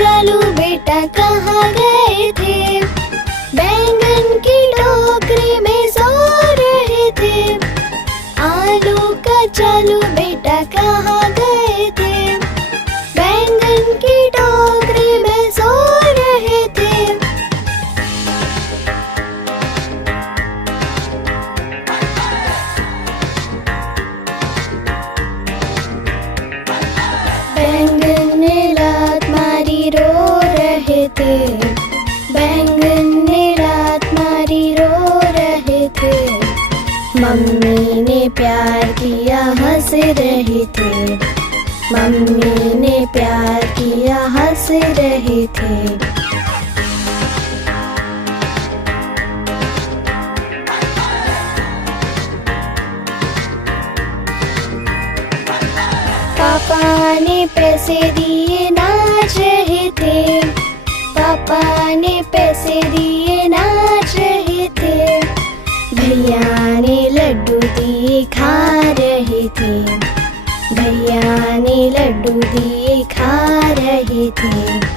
चलो बेटा कहाँ गए थे? बैंगन की टोकरी में सो रहे थे। आलू का चलो बेटा कहाँ गए थे? बैंगन की टोकरी में सो रहे थे। बैंगन ने लात मारी रो रहे थे। बैंगन ने लात मारी रो रहे थे। मम्मी ने प्यार किया हंस रहे थे। मम्मी ने प्यार किया हंस रहे थे। पापा ने पैसे दिए नाच रहे थे। पापा ने पैसे दिए नाच रहे थे। भैया ने लड्डू दिए खा रहे थे। भैया ने लड्डू दिए खा रहे थे।